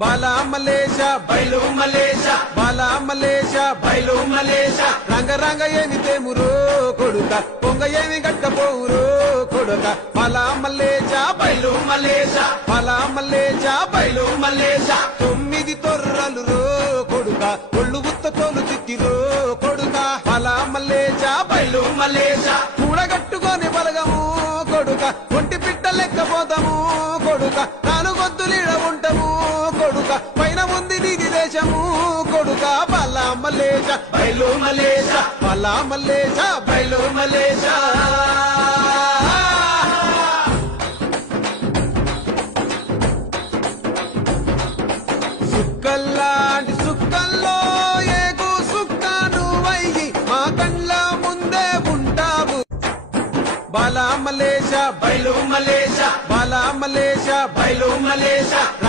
బాలా మలేష బయలు మలేష బాలా మలేష బయలు మలేష రంగ రంగ ఏమి తేమురో కొడుక పొంగ ఏమి గట్టపోవురో కొడుక బాలా మలేష బయలు మలేష బాలా మలేష బయలు మలేష 9 తొర్రలు రో కొడుక ఒళ్ళు గుత్త తోలు తిట్టిరో కొడుక బాలా మలేష బయలు మలేష కూడగట్టుకొని బలగము కొడుక ఒంటి పిట్ట లెక్కపోతాము కొడుక నాలుగొద్దులీడ ఉంటాము కొడుక పైన ఉంది నీది దేశము కొడుక బాలా మలేష బయలు మలేష బాలా మలేష బయలు మలేష సుక్కల్లాంటి సుక్కల్లో ఏగు సుక్క నువ్వయ్యి మా కండ్ల ముందే ఉంటావు బాలా మలేష బయలు మలేష బాలా మలేష బయలు మలేష